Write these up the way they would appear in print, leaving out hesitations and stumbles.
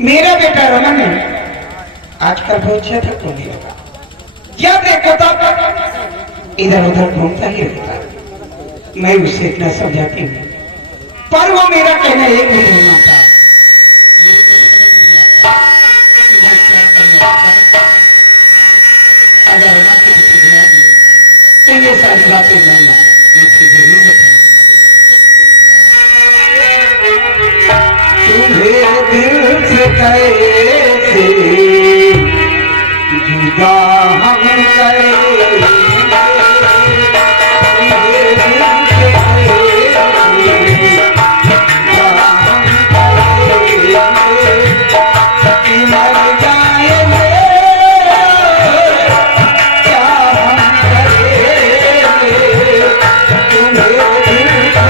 मेरा बेटा रमन आजकल बहुत ज्यादा होने लगा। जब देखो तब इधर उधर घूमता ही रहता है। मैं उसे इतना समझाती हूँ पर वो मेरा कहना एक भी नहीं मानता। तो ये सारी बातें मैं उससे जरूर बताऊँ। तुम्हें दिल से कैसे जुदा हम करें, तुम्हें दिल से कैसे जुदा हम करें, कि मर जाएंगे क्या हम करेंगे, तुम्हें दिल से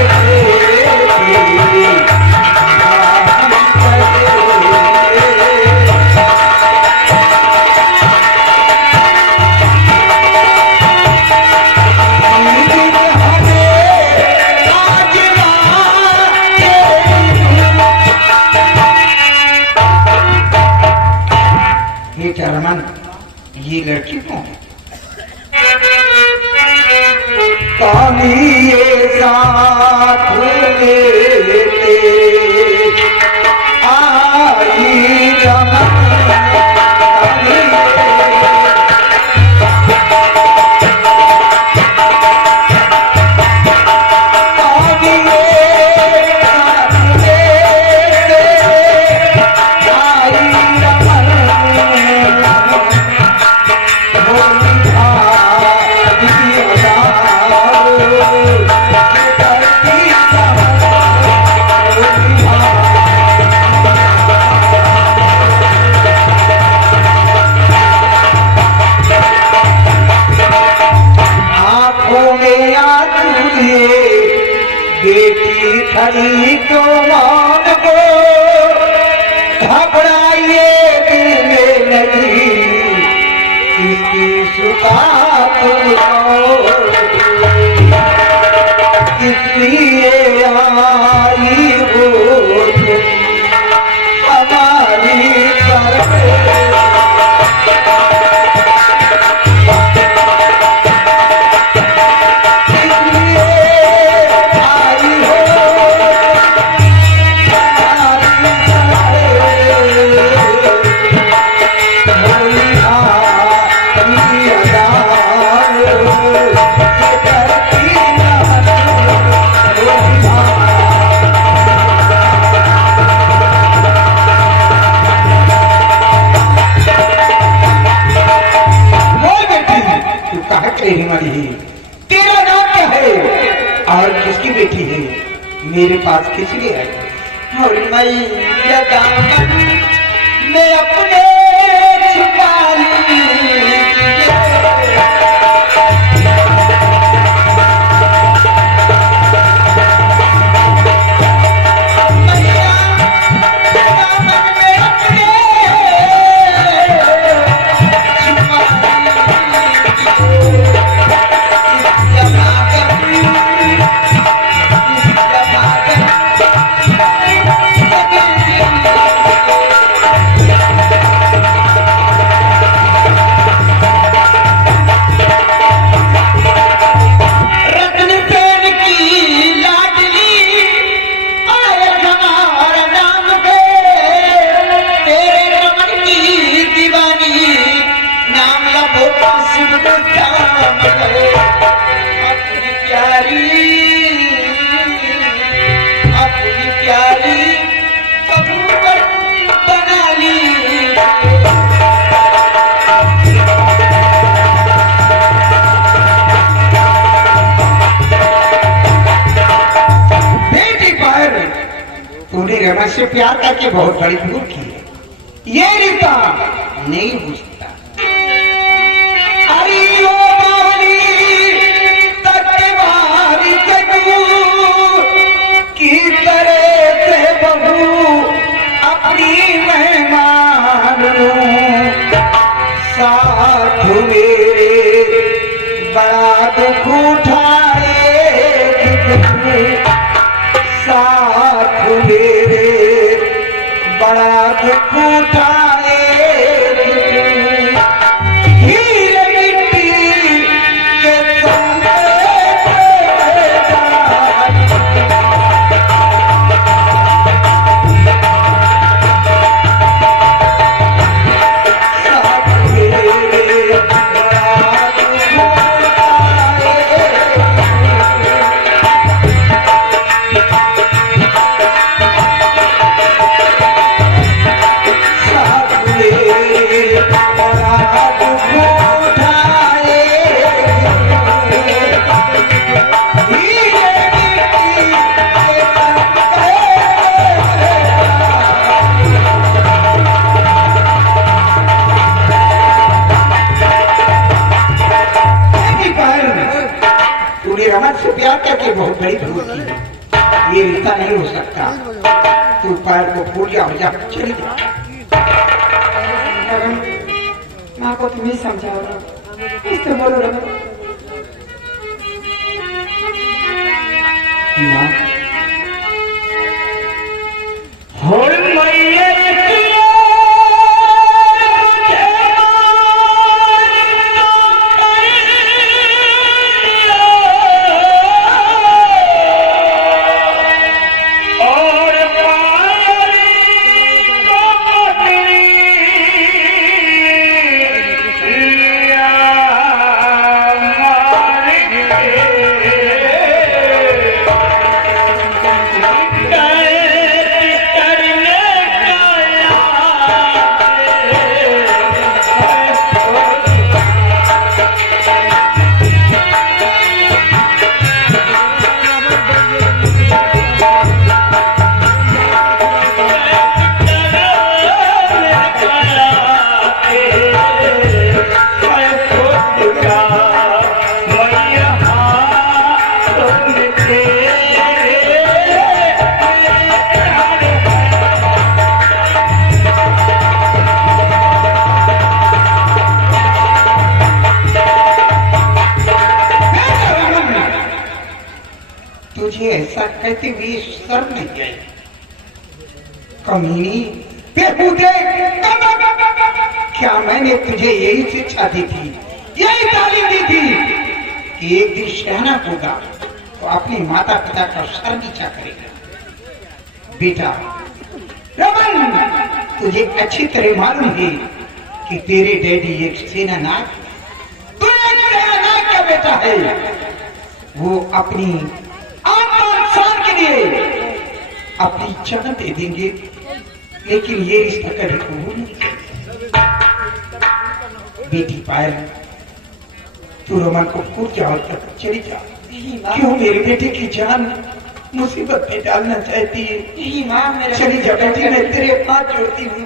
रमन, ये लड़की कौन है? काली ये साथ लेते आई रमन, बेटी खड़ी तो मान को घबराइए दिल में नहीं, किसकी सुकात इसलिए आई हो हमारी तरफ। तेरा नाम क्या है और किसकी बेटी है? मेरे पास किस लिए है? और मैं अपने छुपा रमन से प्यार करके बहुत बड़ी भूल की है। ये रिश्ता नहीं बुझता। अरे ओ बावली तकवारी जगू की तरह से बहू अपनी मेहमान साथ मेरे बड़ा दुख उठाए, साथ मेरे बड़ा दुख से बहुत बड़ी भूल की है। ये रिश्ता नहीं हो सकता। तू पैर को फूल जा और जा, चली जा। माँ को तुम्हें समझाओ ना, इससे बोलो रमन। माँ हो मैया तुझे ऐसा कहते हुए शर्म नहीं आई? कमीनी, बेहूदे, क्या मैंने तुझे यही शिक्षा दी थी, यही तालीम दी थी कि एक दिन शहना होगा तो अपने माता पिता का शर्मिंदा करेगा? बेटा रमन, तुझे अच्छी तरह मालूम है कि तेरे डैडी एक सेनानायक, तू एक सेनानायक का बेटा है। वो अपनी आत्मसम्मान के लिए अपनी जान दे देंगे, लेकिन ये रिश्ता कभी कबूल नहीं करेंगे। बेटी पायल, तू रमन को फूट जाओ तक चली जा। क्यों मेरे बेटे की जान मुसीबत में डालना चाहती है? चली जा बेटी, मैं तेरे हाथ जोड़ती हूँ।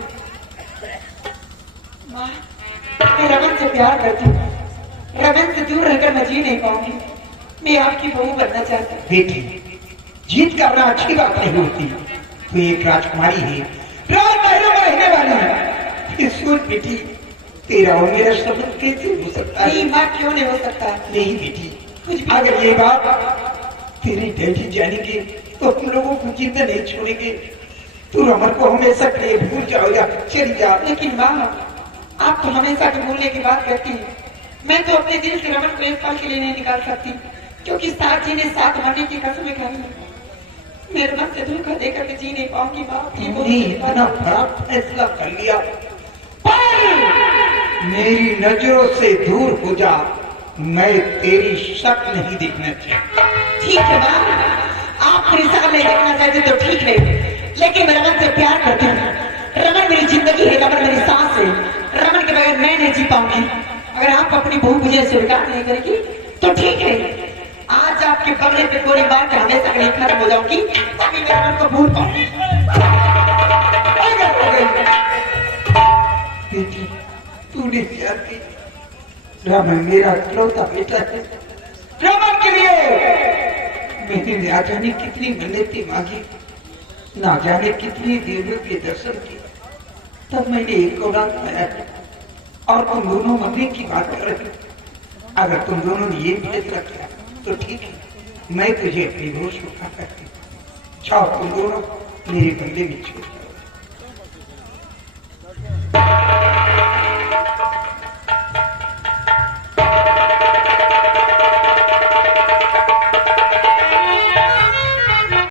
मैं रमन से प्यार करती हूँ, रमन से दूर रहकर मैं जी नहीं पाऊंगी। मैं आपकी बहू बनना चाहती हूँ। बेटी, जीत करना अच्छी बात नहीं होती। तू एक राजकुमारी है, राजमहलों में रहने वाली है। फिर सोच बेटी, तेरा और मेरा संबंध कैसे हो सकता है? नहीं माँ, क्यों नहीं हो सकता? नहीं बेटी, अगर ये बात तेरी डैडी जानेंगे तो हम लोगों को जिंदा नहीं छोड़ेंगे। तू रमन को हमेशा के लिए भूल जाओगा, चली जा। लेकिन माँ, आप तो हमेशा के भूलने की बात करती है। मैं तो अपने दिल से रमन को एक पल के लिए नहीं निकाल सकती, क्योंकि साथ जीने साथ मरने की कसम खाई है। मैं रमन से धोखा देकर के जी नहीं पाऊंगी माँ। इतना बड़ा फैसला कर लिया, मेरी नजरों से दूर हो जा। मैं तेरी शक्ल नहीं देखना चाहता। ठीक है माँ, आप मेरी शक्ल नहीं देखना चाहते तो ठीक है, लेकिन मैं रमन से प्यार करती हूँ। रमन मेरी जिंदगी है, रमन मेरी सांस है। रमन के बगैर मैं नहीं जी पाऊंगी। अगर आप अपनी बहू मुझे स्वीकार नहीं करेगी तो ठीक है, आज आपके बगले पे गोली मार कर हमेशा के लिए खत्म हो जाऊंगी, ताकि मैं रमन को भूल पाऊंगी। बेटी, तू नहीं जानती, रमन मेरा इकलौता बेटा है। रमन के लिए मैंने ना जाने कितनी मन्नतें मांगी, ना जाने कितनी देवियों के दर्शन किए, तब मैंने एक औलाद पाया और तुम दोनों मरने की बात कर रहे हो। अगर तुम दोनों ने ये फैसला किया तो ठीक है, मैं तुझे अपनी रोज उठा करती। जाओ तुम दोनों मेरे बंगले में छोड़।